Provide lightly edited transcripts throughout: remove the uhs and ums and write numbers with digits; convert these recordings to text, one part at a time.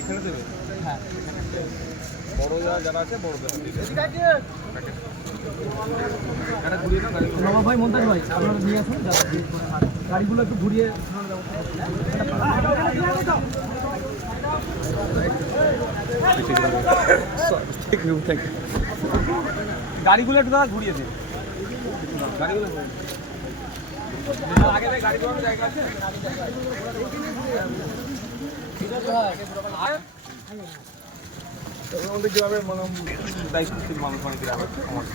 এখানে দেবে? হ্যাঁ, বড় যারা আছে বড়দের এটা ঘুরিয়ে দাও গাড়ি। নবাব ভাই, মন্তাজ ভাই, আপনারা নিয়ে আসুন গাড়িগুলো একটু ঘুরিয়ে গাড়িগুলো একটু দাদা ঘুরিয়ে দিন। গাড়িগুলো আগে গাড়ি ধোয়ার জায়গা আছে? ওদের যেভাবে মানে দায়িত্বশীল মানুষ অনেক গ্রামে সমাজ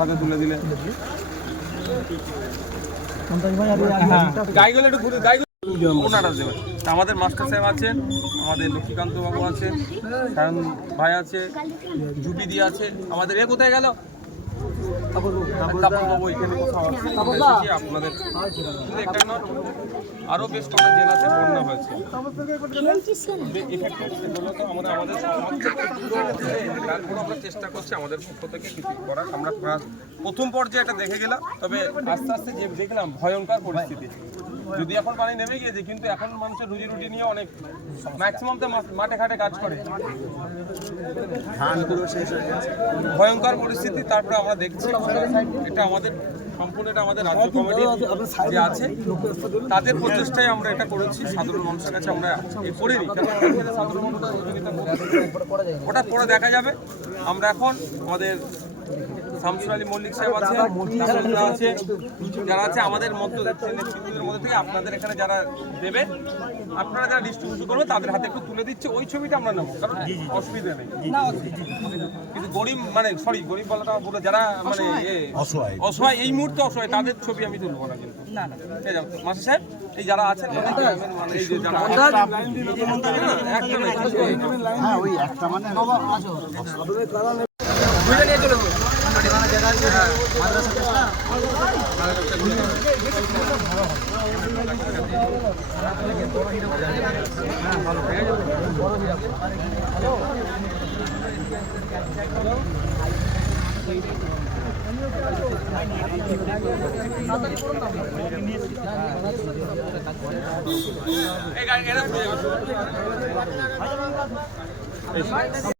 হাতে তুলে দিলে গাড়িগুলো একটু ঘুরে ওনারা দেবে। আমাদের মাস্টার সাহেব আছেন, আমাদের লক্ষ্মীকান্ত বাবু আছেন, সায়ন ভাই আছে, জুবিদি আছে, আমাদের এ কোথায় গেল আপনাদের আরো বেশ কটা জেলাতে বন্যা হয়েছে। আমরা চেষ্টা করছি আমাদের পক্ষ থেকে কিছু করার। আমরা প্রথম পর্যায়ে একটা দেখে গেলাম, তবে আস্তে আস্তে যে দেখলাম ভয়ঙ্কর পরিস্থিতি। যদি এখন পানি নেমে গিয়েছে, কিন্তু এখন মানুষের রুজি রুটি নিয়ে অনেক ম্যাক্সিমাম তো মাঠে ঘাটে কাজ করে, ভয়ঙ্কর পরিস্থিতি। তারপরে আমরা দেখছি এটা আমাদের সম্পূর্ণ, এটা আমাদের রাজ্য কমিটি যে আছে তাদের প্রচেষ্টায় আমরা এটা করেছি। সাধারণ মানুষের কাছে আমরা এ করিনি, সাধারণ মানুষ সহযোগিতা ওটা পরে দেখা যাবে। আমরা এখন আমাদের শামসুর আলী মল্লিক সাহেব আছে, যারা আছে আমাদের মধ্যে নেতৃত্বের মধ্যে থেকে আপনাদের এখানে যারা দেবেন, আপনারা যারা ডিস্ট্রিবিউট করবে তাদের হাতে একটু তুলে দিচ্ছে, ওই ছবিটা আমরা নেবো, কারণ অসুবিধা নেই। কিন্তু গরিব মানে গরিব বলাটা বলে যারা মানে অসহায় এই মুহূর্তে অসহায় তাদের ছবি আমি তুলবো না। কিন্তু মাসি সাহেব এই যারা আছেন মানে এই যে যারা এই গাড়ি